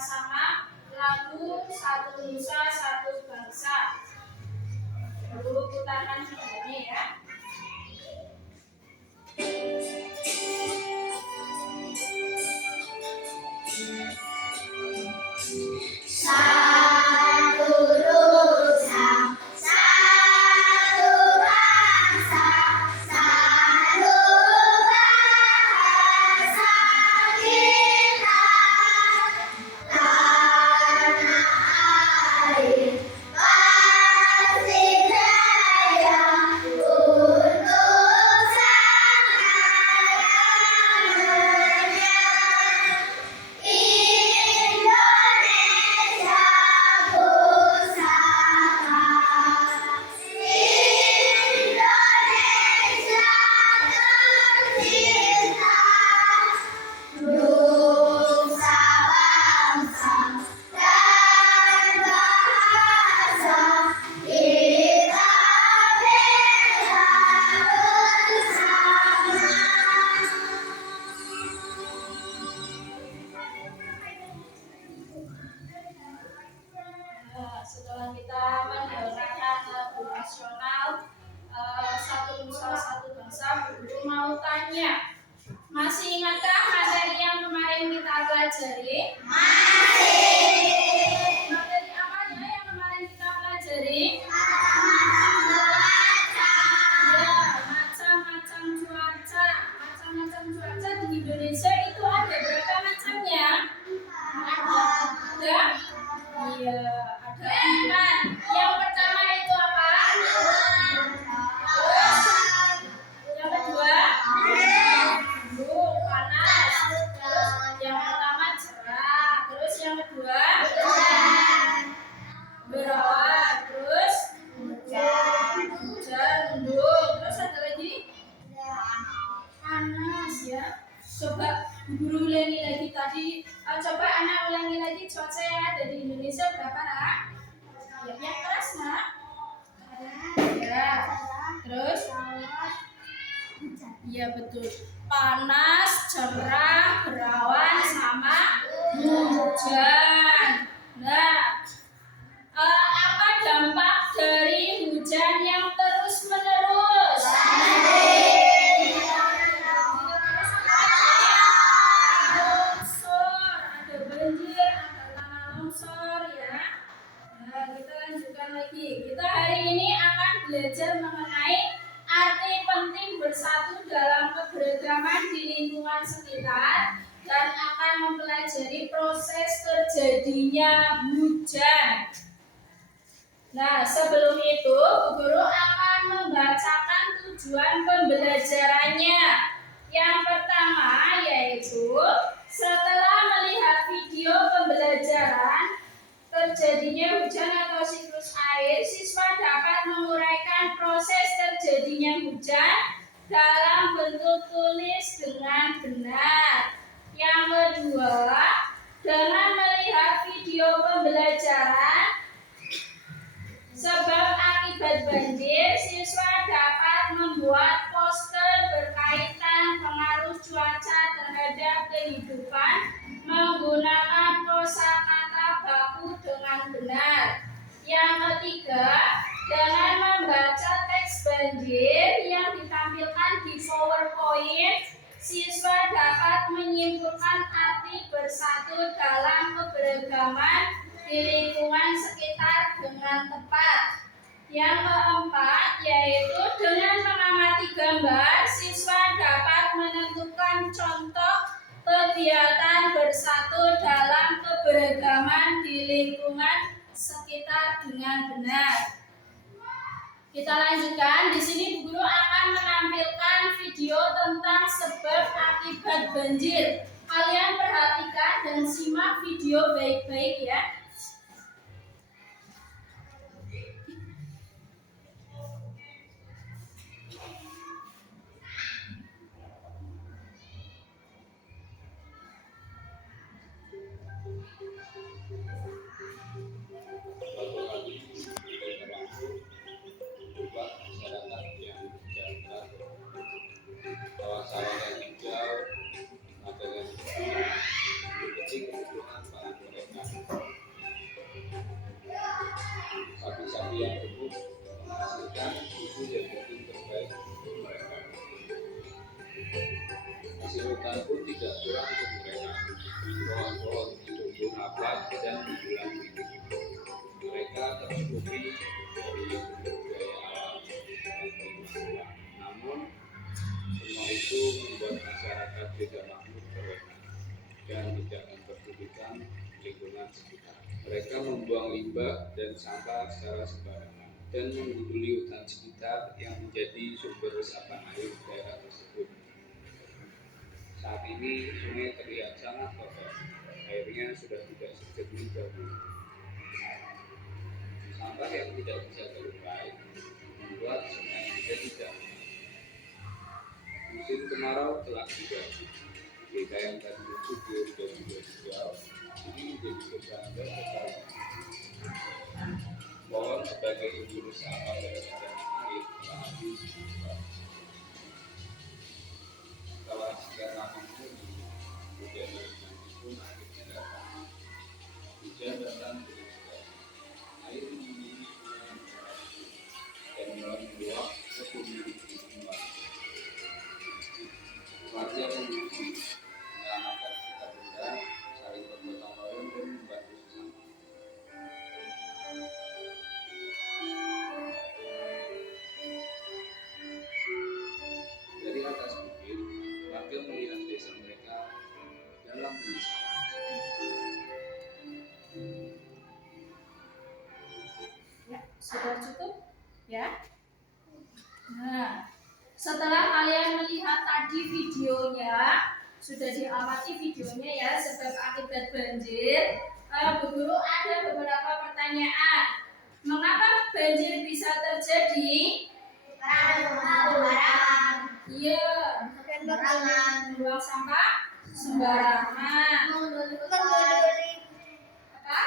bersama-sama lagu Satu Nusa Satu Bangsa. Dulu putarkan videonya ya. Setelah kita mendengarkan lagu nasional Satu Nusa Satu Bangsa, Guru mau tanya, masih ingatkah materi yang kemarin kita pelajari? Masih. Materi apa ya yang kemarin kita pelajari? Ya, macam-macam cuaca. Macam-macam cuaca di Indonesia itu ada berapa macamnya? Ada? Iya, ada 4. Yang pertama itu apa? Terus yang kedua? Panas. Terus yang pertama cerah. Terus yang kedua? Berawan. Terus hujan, mendung. Terus ada lagi? Panas ya. Coba guru ulangi lagi tadi. Coba anak ulangi lagi cuaca yang ada di Indonesia berapa, Nak? Ya, yang keras, Nak? Ya. Terus? Iya betul. Panas, cerah, berawan, sama hujan. Nah, apa dampak dari hujan yang terus menerus? Kita hari ini akan belajar mengenai arti penting bersatu dalam keberagaman di lingkungan sekitar dan akan mempelajari proses terjadinya hujan. Nah, sebelum itu, Bu Guru akan membacakan tujuan pembelajarannya. Yang pertama yaitu setelah melihat video pembelajaran terjadinya hujan atau siklus air, siswa dapat menguraikan proses terjadinya hujan dalam bentuk tulis dengan benar. Yang kedua, dengan melihat video pembelajaran sebab akibat banjir, siswa dapat membuat poster berkaitan pengaruh cuaca terhadap kehidupan menggunakan kosakata baku dengan benar. Yang ketiga, dengan membaca teks banjir yang ditampilkan di PowerPoint, siswa dapat menyimpulkan arti bersatu dalam keberagaman di lingkungan sekitar dengan tepat. Yang keempat, yaitu dengan mengamati gambar, siswa dapat menentukan contoh kegiatan bersatu dalam keberagaman di lingkungan sekitar dengan benar. Kita lanjutkan. Di sini Bu Guru akan menampilkan video tentang sebab akibat banjir. Kalian perhatikan dan simak video baik-baik ya. Sawah yang hijau, ada yang kecil kebutuhan bahan mereka hutan pun tidak kurang untuk mereka. Pohon-pohon itu pun rapat dan bulan itu. Mereka tercukupi dari sumber daya alam seperti manusia. Namun semua itu membuat masyarakat tidak makmur terlena dan tidak memperdulikan lingkungan sekitar. Mereka membuang limbah dan sampah secara sembarangan dan menggunduli hutan sekitar yang menjadi sumber resapan air daerah tersebut. Saat ini sungai terlihat sangat kotor. Airnya sudah tidak sejernih dahulu. Sampah yang tidak bisa terurai membuat sungai menjadi damai. Musim kemarau telah tiba. Desa yang tadinya subur dan juga hijau ini menjadi gersang dan kekeringan. Pohon sebagai sumber resapan dan cadangan air telah habis berubah. Setelah sekian lama menunggu, hujan dari langit pun akhirnya datang. Hujan datang dengan deras. Air memenuhi sungai yang deras dan mulai meluap ke bumi di semua. Warga mengungsi, menyelamatkan sekitar benda, saling bergotong royong dan membantu sesama. Dari atas bukit, warga melihat desa mereka dalam penyesalan. Ya, sudah cukup? Ya. Nah, setelah kalian melihat tadi videonya, sudah diamati videonya ya, sebab akibat banjir, Bu Guru ada beberapa pertanyaan. Mengapa banjir bisa terjadi? Iya, membuang sampah sembarangan. Apa?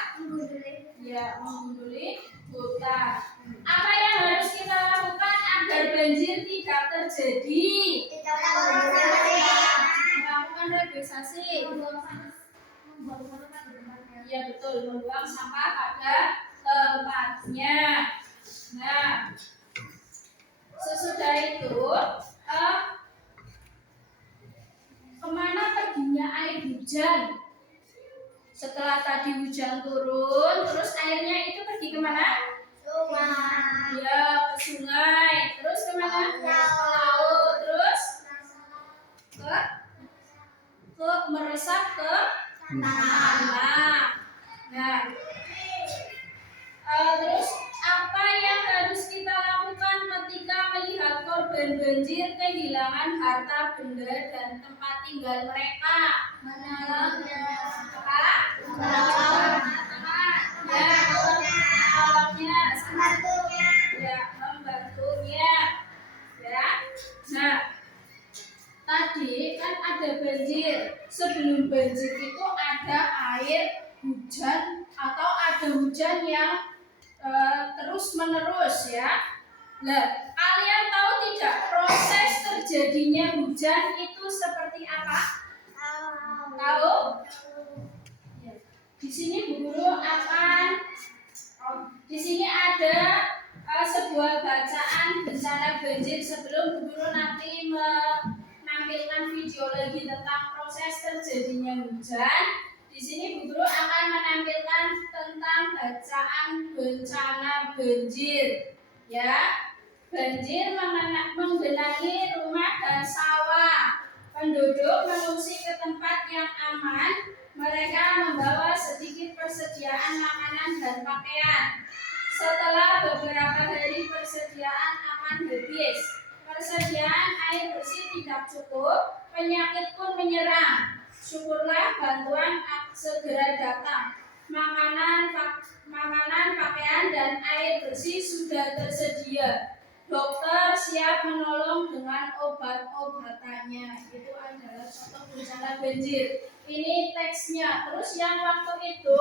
Ya, menggunduli hutan. Apa yang harus kita lakukan agar banjir tidak terjadi? Melakukan reboisasi. Ya betul, membuang sampah pada tempatnya. Nah, sesudah itu, kemana perginya air hujan? Setelah tadi hujan turun, terus airnya itu pergi kemana? Sungai. Ya, ke sungai. Terus kemana? Ke laut. Terus ke meresap ke tanah. Nah, terus apa yang harus kita lakukan ketika melihat korban banjir kehilangan harta benda dan tempat tinggal mereka? Menolongnya. Apa? Membantunya. Ya. Nah, tadi kan ada banjir. Sebelum banjir itu ada air hujan atau ada hujan yang terus menerus ya. Nah, kalian tahu tidak proses terjadinya hujan itu seperti apa? Tahu? Ya. Di sini Bu Guru akan di sini ada sebuah bacaan bencana banjir sebelum Bu Guru nanti menampilkan video lagi tentang proses terjadinya hujan. Di sini Bu Guru akan menampilkan tentang bacaan bencana banjir. Ya, banjir menggenangi rumah dan sawah. Penduduk mengungsi ke tempat yang aman. Mereka membawa sedikit persediaan makanan dan pakaian. Setelah beberapa hari persediaan aman habis, persediaan air bersih tidak cukup, penyakit pun menyerang. Syukurlah bantuan segera datang. Makanan, pakaian, dan air bersih sudah tersedia. Dokter siap menolong dengan obat-obatannya. Itu adalah contoh bencana banjir. Ini teksnya. Terus yang waktu itu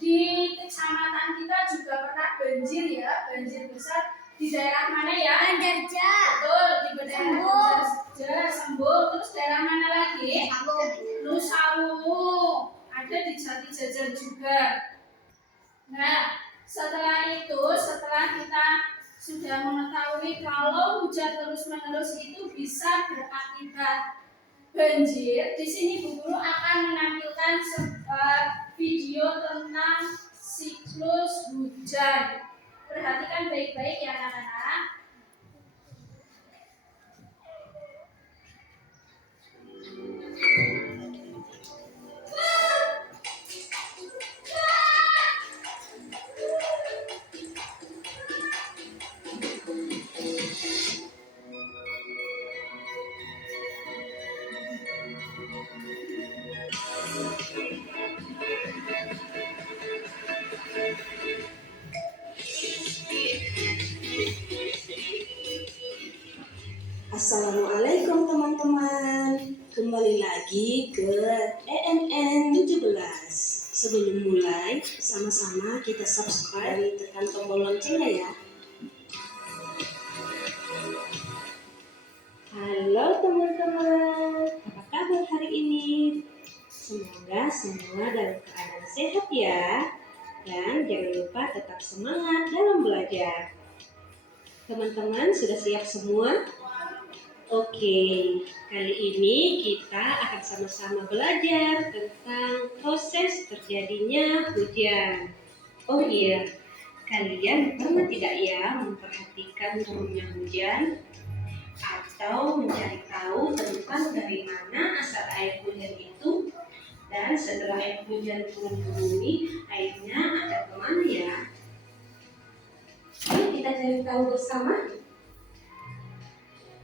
di kecamatan kita juga pernah banjir ya, banjir besar di daerah mana ya? Banjarja. Betul, di daerah Banjarja, Sembul. Terus daerah mana lagi? Nusawu. Ada di Jati Jajar juga. Nah, setelah kita sudah mengetahui kalau hujan terus-menerus itu bisa berakibat banjir, di sini Bu Guru akan menampilkan video tentang siklus hujan. Perhatikan baik-baik ya anak-anak. Assalamualaikum teman-teman. Kembali lagi ke ENN 17. Sebelum mulai, sama-sama kita subscribe dan tekan tombol loncengnya ya. Halo teman-teman, apa kabar hari ini? Semoga semua dalam keadaan sehat ya. Dan jangan lupa tetap semangat dalam belajar. Teman-teman sudah siap semua? Oke, kali ini kita akan sama-sama belajar tentang proses terjadinya hujan. Oh iya, kalian pernah tidak ya memperhatikan turunnya hujan? Atau mencari tahu tentang dari mana asal air hujan itu? Dan setelah air hujan turun ke bumi, airnya akan kemana ya? Ayo kita cari tahu bersama.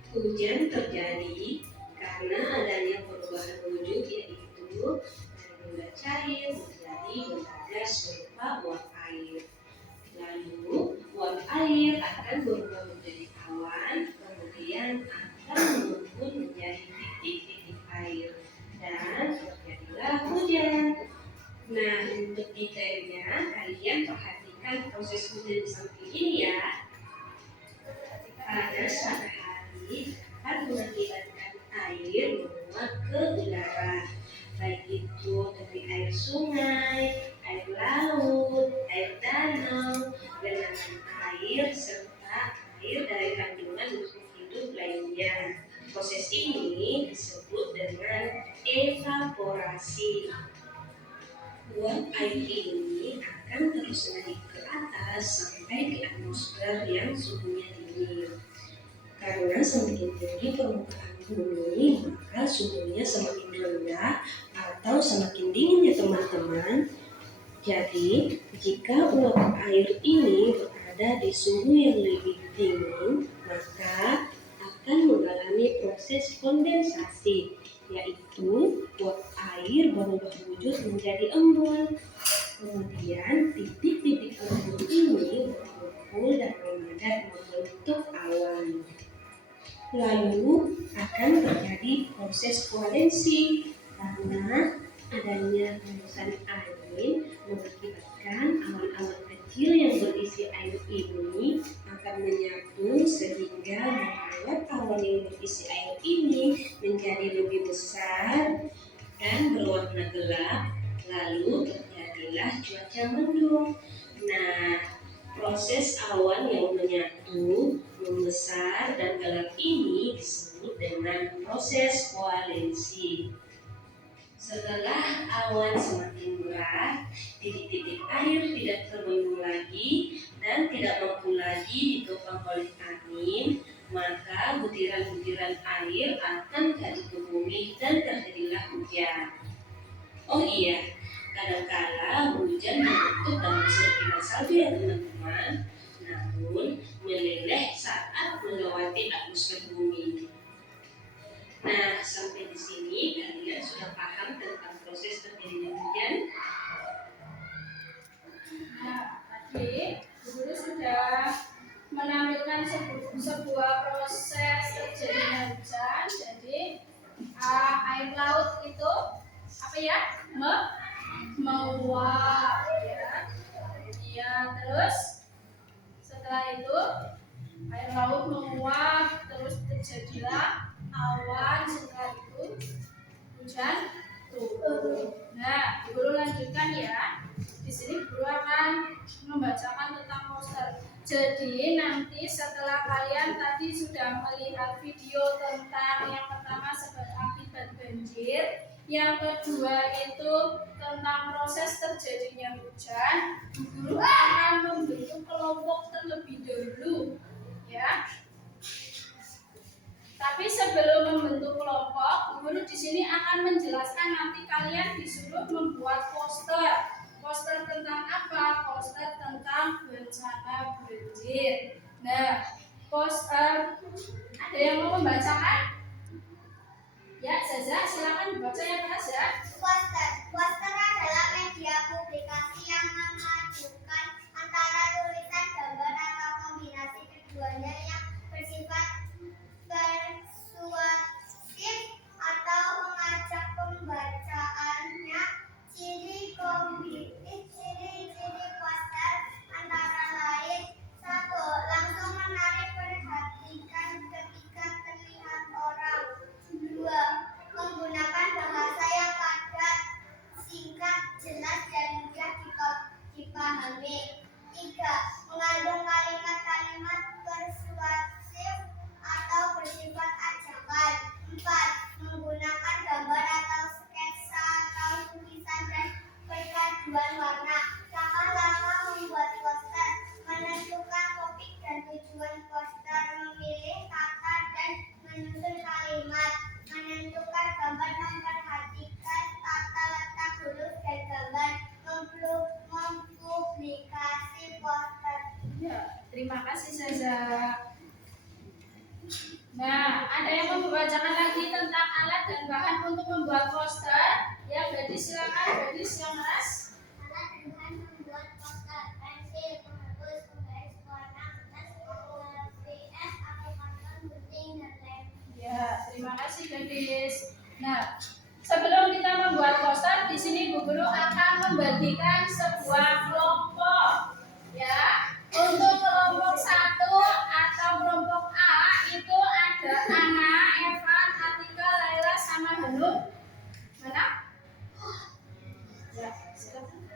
Hujan terjadi karena adanya perubahan wujud, yaitu dari benda cair menjadi benda gas berupa uap air. Lalu uap air akan berubah menjadi awan, kemudian akan mengembun menjadi titik-titik air dan terjadilah hujan. Nah, untuk detailnya kalian perhatikan proses hujan di samping ini ya. Pada suatu hari akan mengakibatkan air menguap ke udara, baik itu dari air sungai, air laut, air danau, genangan air, serta air dari kandungan makhluk hidup lainnya. Proses ini disebut dengan evaporasi. Uap air ini akan terus naik ke atas sampai di atmosfer yang suhunya dingin. Karena semakin tinggi permukaan bumi, maka suhunya semakin rendah atau semakin dingin ya teman-teman. Jadi, jika uap air ini berada di suhu yang lebih dingin, maka akan mengalami proses kondensasi, yaitu uap air berubah wujud menjadi embun. Kemudian titik-titik embun ini berkumpul dan memadat membentuk awan. Lalu akan terjadi proses kondensi karena adanya hembusan angin mengakibatkan awan-awan kecil yang berisi air ini akan menyatu sehingga membuat awan yang berisi air ini menjadi lebih besar dan berwarna gelap, lalu terjadilah cuaca mendung. Nah, proses awan yang menyatu, membesar, dan gelap ini disebut dengan proses koalensi. Setelah awan semakin berat, titik-titik air tidak terbendung lagi dan tidak mampu lagi ditopang oleh angin, maka butiran-butiran air akan jatuh ke bumi dan terjadilah hujan. Oh iya, kadangkala hujan membentuk dalam serpihan salju ya teman-teman, namun meleleh saat melewati atmosfer bumi. Nah, sampai di sini kalian sudah paham tentang proses terjadinya hujan? Nah, tadi Bu Guru sudah menampilkan sebuah proses terjadinya hujan. Jadi air laut itu apa ya? Menguap ya. Ya, terus setelah itu air laut menguap, terus terjadilah awan, setelah itu hujan turun. Nah, Bu Guru lanjutkan ya. Di sini Bu Guru akan membacakan tentang monster. Jadi nanti setelah kalian tadi sudah melihat video tentang yang pertama sebab akibat banjir. Yang kedua itu tentang proses terjadinya hujan. Guru akan membentuk kelompok terlebih dahulu, ya. Tapi sebelum membentuk kelompok, guru di sini akan menjelaskan nanti kalian disuruh membuat poster. Poster tentang apa? Poster tentang bencana banjir. Nah, poster ada yang mau membacakan? Ya, Zaza, silakan dibaca yang keras ya. Poster adalah media publikasi yang memadukan antara tulisan, gambar, atau kombinasi keduanya yang bersifat persuasif atau mengajak pembacaannya. Ciri-ciri poster antara lain: 1. Langsung menarik perhatian ketika terlihat orang. 2. Menggunakan bahasa yang padat, singkat, jelas, dan mudah dipahami. 3. Mengandung kalimat-kalimat persuasif atau bersifat ajakan. 4. Menggunakan gambar atau sketsa atau tulisan dan perpaduan warna. Langkah-langkah membuat poster: menentukan topik dan tujuan poster, memilih kata dan menyusun kalimat, menentukan gambar, memperhatikan tata letak huruf dan gambar, mempublikasi poster. Ya, terima kasih Zaza. Nah, ada yang mau membacakan lagi tentang alat dan bahan untuk membuat poster? Ya, gadis silakan, gadis yang keras. Alat dan bahan membuat poster: pensil, penghapus, penggaris warna, kertas, VS, atau karton, gunting, dan lem. Ya, terima kasih gadis. Nah, sebelum kita membuat poster, di sini Bu Guru akan membagikan sebuah kelompok. Ya, untuk kelompok 1 atau kelompok A itu ada Ana, Evan, Atika, Laila, sama Hanum. Mana? Ya, silakan.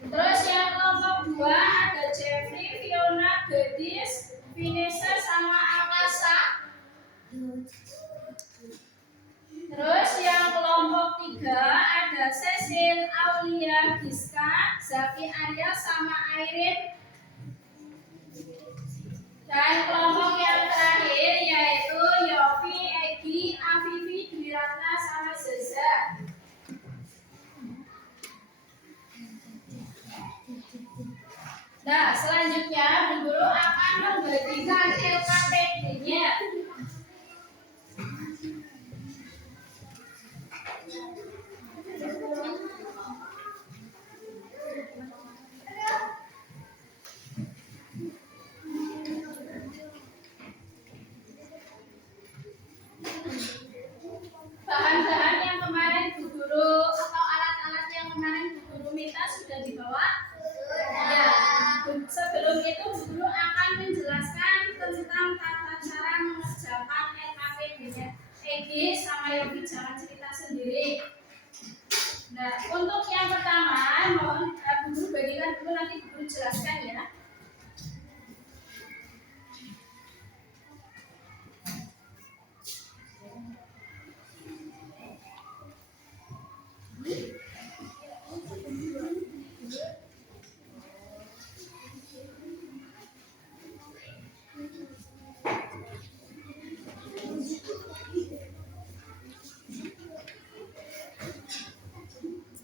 Terus yang kelompok 2 ada Jeffrey, Fiona, Gadis, Vanessa, sama Akasa. Terus yang kelompok 3 ada Cecil, Aulia, Giska, Zaki, Arya, sama Airin. Dan kelompok yang terakhir yaitu Yofi, Egi, Afifi, Dwi Ratna, sama Zaza. Nah, selanjutnya Bu Guru akan membagikan LKPD-nya. Bahan-bahan yang kemarin Bu Guru atau alat-alat yang kemarin Bu Guru minta sudah dibawa? Ya. Sebelum itu Bu Guru akan menjelaskan tentang tata cara mengerjakan LKPD-nya. Egi sama Yogi jangan cerita sendiri. Nah, untuk yang pertama mohon Bu Guru bagikan dulu, nanti Bu Guru jelaskan ya.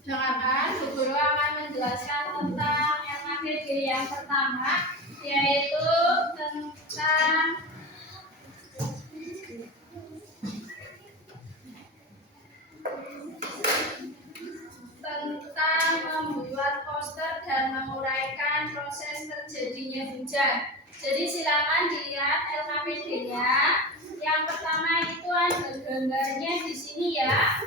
Dengarkan, Bu Guru akan menjelaskan tentang LKPD yang pertama, yaitu tentang membuat poster dan menguraikan proses terjadinya hujan. Jadi silakan dilihat LKPD-nya. Yang pertama itu ada gambarnya di sini ya.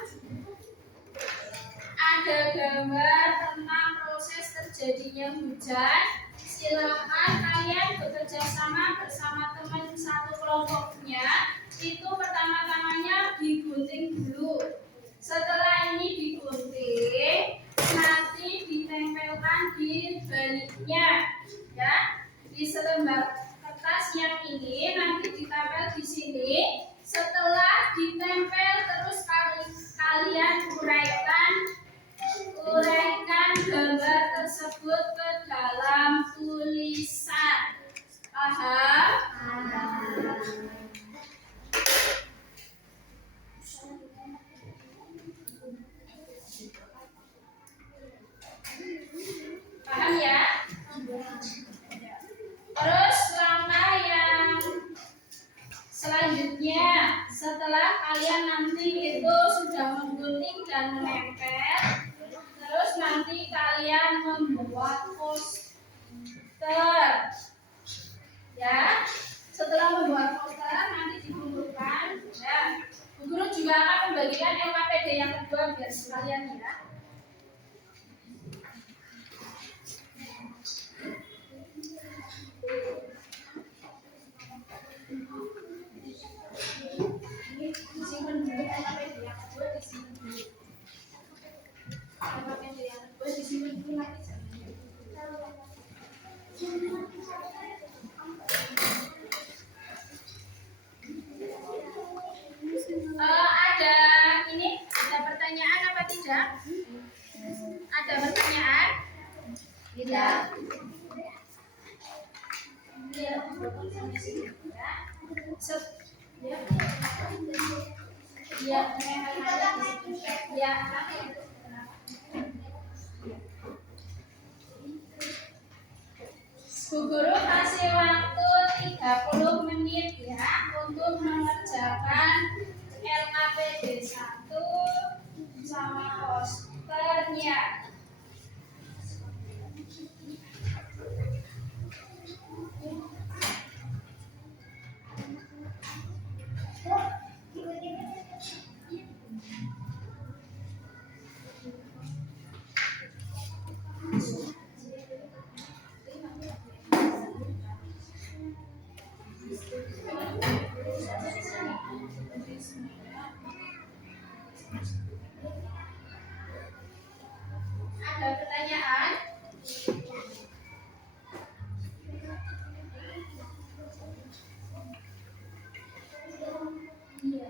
Ada gambar tentang proses terjadinya hujan. Silakan kalian bekerja sama bersama teman satu kelompoknya. Itu pertama-tamanya digunting dulu. Setelah ini digunting, nanti ditempelkan di baliknya, ya. Di selembar kertas yang ini nanti ditempel di sini. Setelah ditempel terus kalian dan menempel. Terus nanti kalian membuat poster. Ya, setelah membuat poster nanti dikumpulkan. Ya, Bu Guru juga akan membagikan LKPD yang kedua biar sekalian ya. Disimpan dulu LKPD yang kedua, disimpan dulu. LKPD yang kedua disimpan dulu nanti. Ada pertanyaan apa tidak? Ada pertanyaan? Tidak. Ya. Ya. Ya. Bu Guru kasih waktu 30 menit ya untuk mengerjakan LKPD 1 sama posternya. Ada pertanyaan? Iya.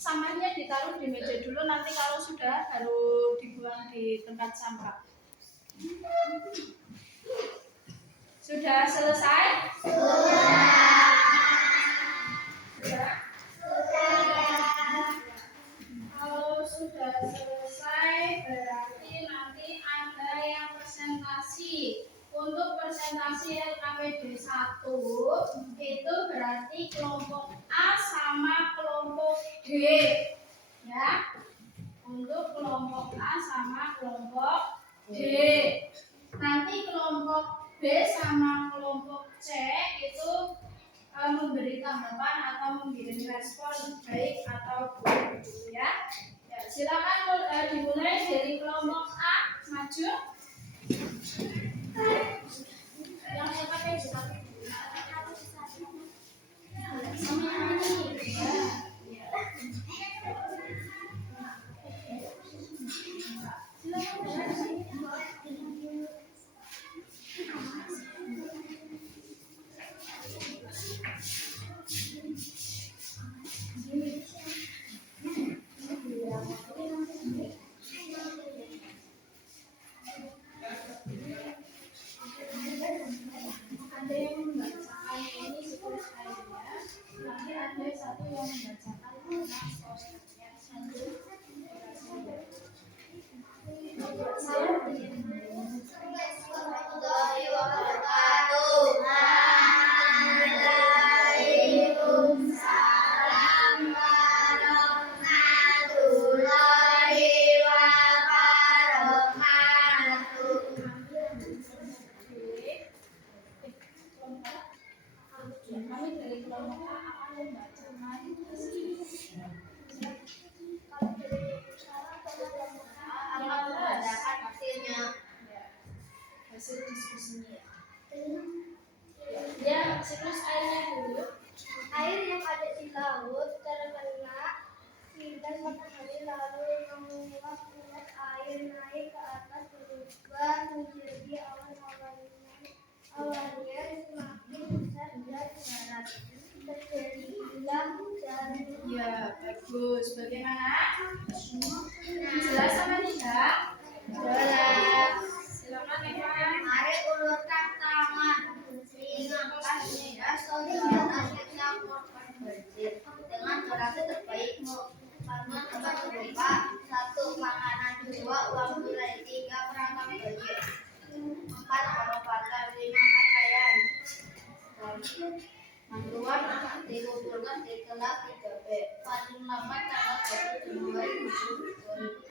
Sampahnya ditaruh di meja dulu, nanti kalau sudah baru dibuang di tempat sampah. Sudah selesai? Sudah. Kalau sudah selesai berarti nanti ada yang presentasi. Untuk presentasi LKPD 1 itu berarti kelompok A sama kelompok D, ya. Untuk kelompok A sama kelompok D. Nanti kelompok B sama kelompok C itu memberitahu tanggapan atau mengirim respon baik atau buruk ya. Ya, silakan dimulai dari kelompok A, maju. Yang pakai juga. Sama yang ini. Ya. Ada yang membacakan ini siklus airnya, nanti ada satu yang membacakan tentang posternya. Warahmatullahi wabarakatuh. Waalaikumsalam warahmatullahi wabarakatuh. Kami dari kelompok A akan membacakan hasil diskusinya. Ya, siklus airnya dulu. Air yang ada di laut terkena sinar matahari lalu menguap uap air naik ke atas berubah menjadi awannya semakin besar dan darat. Terjadilah hujan. Ya, bagus. Bagaimana? Jelas sama tidak? Jelas. Silakan Eva. Mari ulurkan tangan. Ingatkan ya saudara kita korban banjir dengan donasi terbaikmu. Bantuan dapat berupa 1. Makanan, 2. Uang tunai, 3. Perangkat banjir, 4. Pengobatan, 5. Pakaian. Bantuan dikumpulkan di kelas 3B paling lambat tanggal 1 Januari 2023.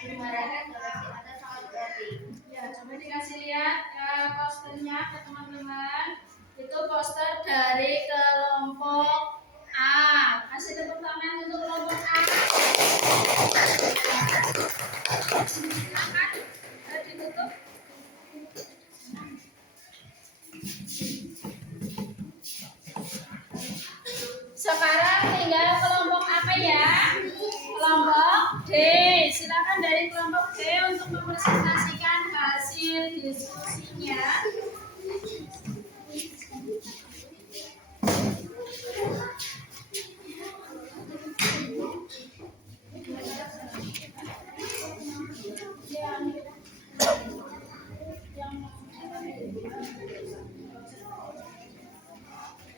Sebenarnya donasi Anda sangat berarti. Ya, coba dikasih lihat posternya ke teman-teman. Itu poster dari kelompok A. Kasih tepuk tangan untuk kelompok A. Silakan ditutup. Sekarang tinggal kelompok apa ya? Kelompok D. Silakan dari kelompok D untuk mempresentasikan hasil diskusinya.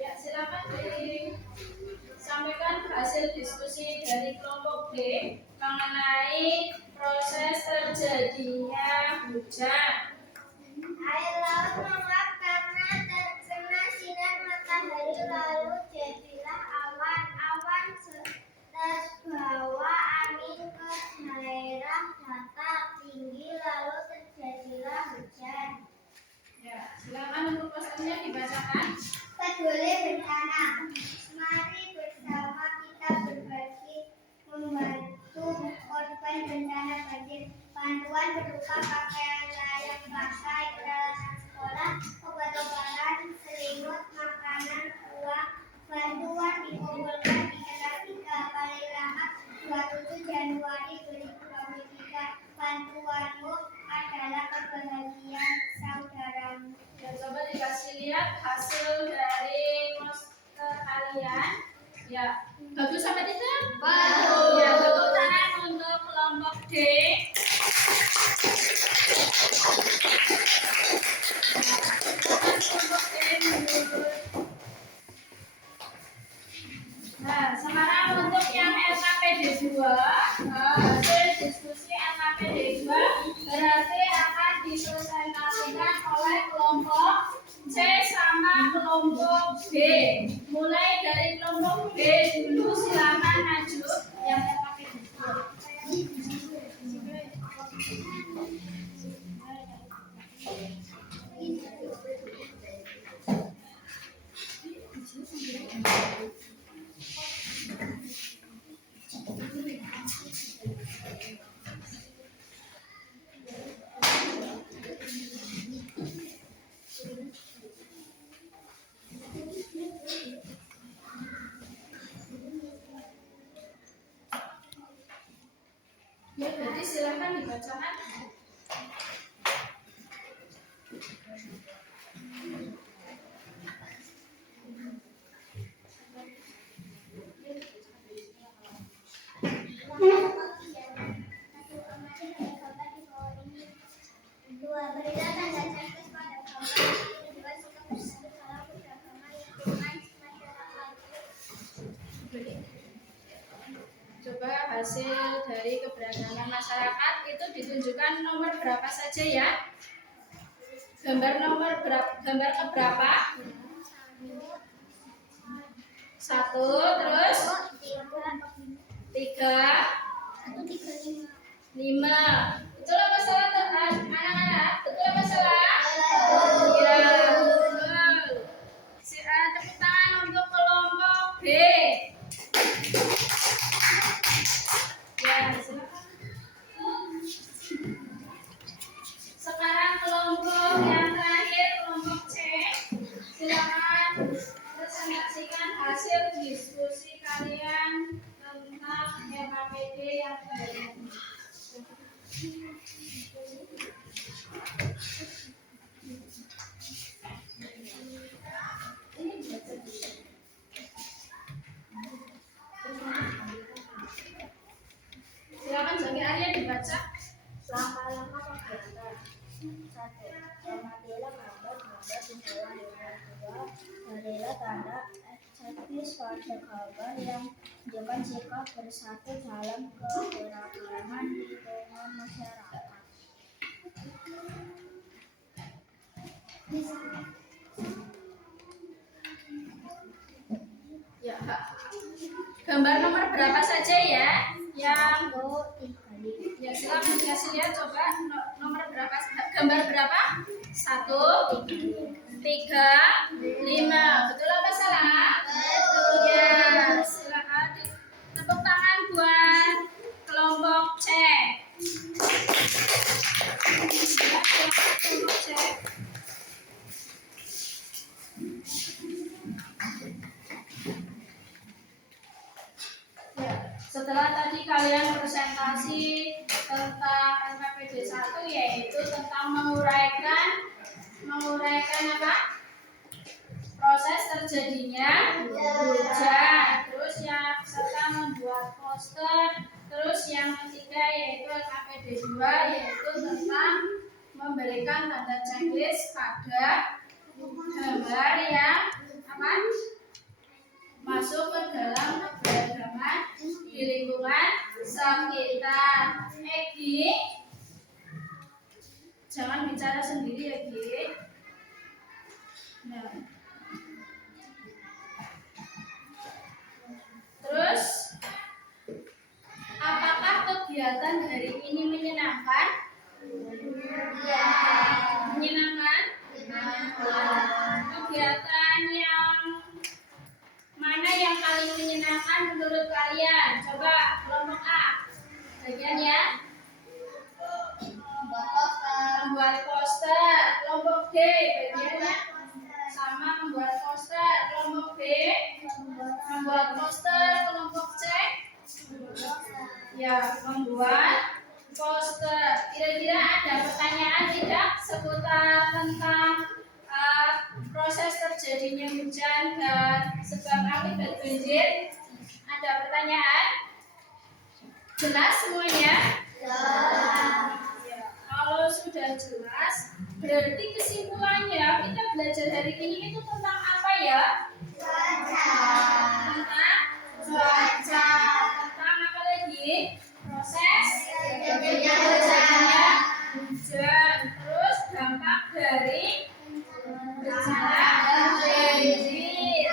Ya, silakan disampaikan hasil diskusi dari kelompok B mengenai proses terjadinya hujan. Air laut menguap karena terkena sinar matahari lalu jadilah awan. Awan terbawa angin ke daerah dataran tinggi lalu terjadilah hujan. Ya, silakan untuk posternya dibacakan. Peduli bencana. Mari bersama kita berbagi membantu korban bencana banjir. Bantuan berupa pakaian layak pakai, peralatan sekolah, obat-obatan, selimut, makanan, uang. Bantuan dikumpulkan di kelas 3 paling lambat 27 Januari 2023. Bantuanmu adalah kebahagiaan saudaramu. Ya, coba dikasih lihat hasil dari poster kalian. Ya, bagus sampai tidak? Bagus. Ya, tepuk tangan untuk kelompok D. Kelompok D mundur. Nah, sekarang untuk yang LKPD 2, hasil diskusi LKPD 2 berarti akan dipresentasikan oleh kelompok C sama kelompok B. Mulai dari kelompok B dulu, silakan maju yang LKPD 2. silakan dibacakan. Dua, berilah tanda checklist pada gambar dengan sikap bersatu dalam beragama lingkungan masyarakat. Coba hasil dari keberagaman masyarakat itu ditunjukkan nomor berapa saja ya? Gambar keberapa? 1, terus 3, 5. Betul apa salah anak-anak? Betul apa salah? Iya, betul. Tepuk tangan untuk kelompok B. Ya, silakan. Sekarang kelompok yang terakhir, kelompok C. Silakan presentasikan hasil diskusi kalian tentang FAPD yang terakhir. Silakan Zaki Arya dibaca. Langkah-langkah kegiatan. 1. Amatilah gambar-gambar di bawah lembar 2. Berilah tanda checklist pada gambar yang menunjukkan sikap bersatu dalam keberagaman lingkungan masyarakat. Ya, gambar nomor berapa saja ya? Yang ya silakan dikasih lihat coba nomor berapa? Gambar berapa? 1, 3, 5. Betul apa salah? Betul. Ya, silakan tepuk tangan buat kelompok C. Kelompok C. Ya, setelah tadi kalian presentasi tentang LKPD 1 yaitu tentang menguraikan apa? Proses terjadinya hujan. Terus yang serta membuat poster. Terus yang ketiga yaitu LKPD 2 yaitu tentang memberikan tanda checklist pada gambar yang apa? Masuk ke dalam keberagaman di lingkungan sekitar. Egi, jangan bicara sendiri ya Gi. Nah. Terus, apakah kegiatan hari ini menyenangkan? Ya. Menyenangkan? Kegiatan yang mana yang paling menyenangkan menurut kalian? Coba kelompok A. Bagian ya. Membuat poster. Kelompok D bagiannya sama membuat poster. Kelompok B membuat poster. Kelompok C ya membuat poster. Kira-kira ada pertanyaan tidak seputar tentang proses terjadinya hujan dan sebab akibat banjir? Ada pertanyaan? Jelas semuanya? Ya, kalau sudah jelas, berarti kesimpulannya kita belajar hari ini itu tentang apa ya? Tentang cuaca. Tentang apa lagi? Proses terjadinya hujan. Terus dampak dari bencana banjir.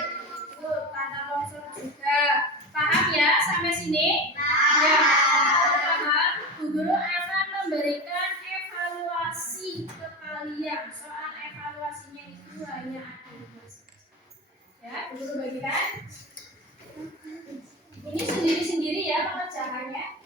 Tanah longsor juga. Paham ya sampai sini? Ya. Paham? Bu Guru akan memberikan evaluasi ke kalian. Soal evaluasinya itu hanya ada 2 saja. Ya, Bu Guru bagikan. Ini sendiri-sendiri ya pengerjaannya.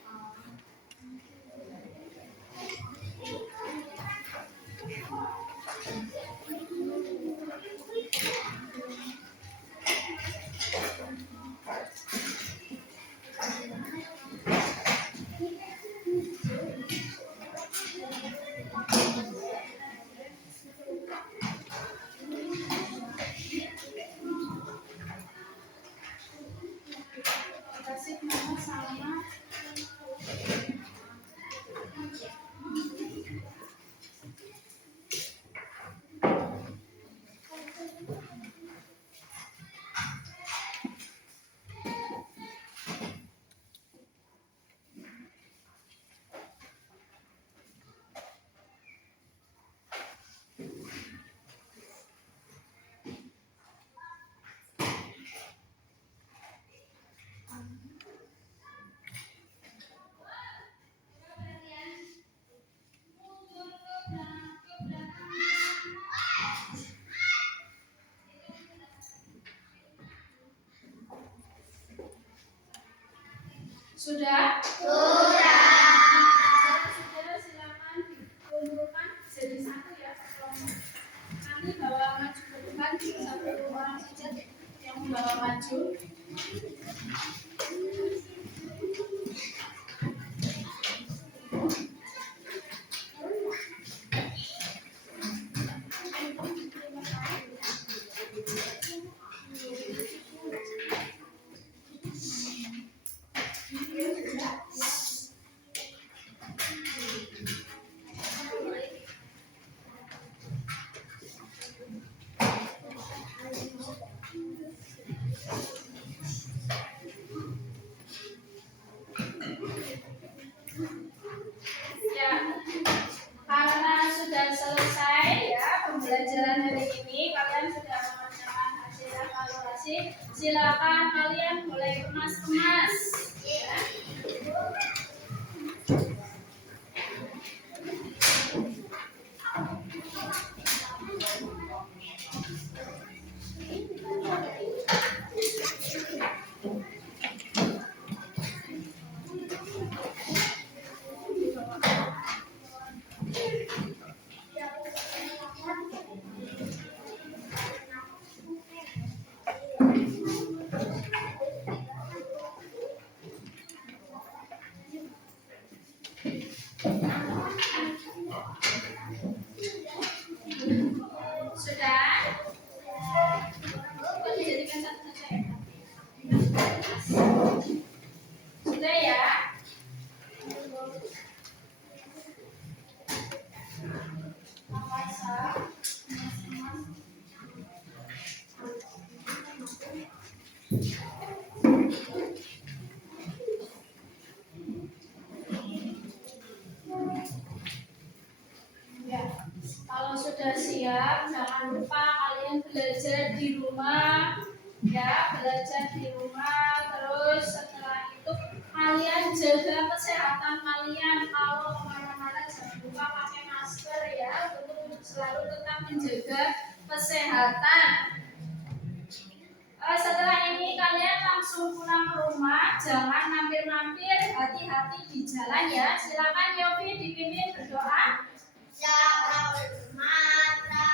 Sudah? Sudah. Sudah, silakan dikumpulkan jadi satu ya kelompok. Nanti bawa maju ke depan satu orang saja yang membawa maju. Ya, karena sudah selesai ya pembelajaran hari ini, kalian sudah mengerjakan hasil evaluasi. Silakan kalian mulai kemas-kemas. Ya. Sudah? Itu dijadikan satu saja ya. Sudah ya? Ya, kalau sudah siap, jangan lupa kalian belajar di rumah. Ya, belajar di rumah. Terus setelah itu kalian jaga kesehatan kalian. Kalau kemana-mana jangan lupa pakai masker ya, untuk selalu tetap menjaga kesehatan. Setelah ini kalian langsung pulang ke rumah, jangan mampir-mampir, hati-hati di jalan ya. Silakan Yofi dipimpin berdoa. Siapa bermata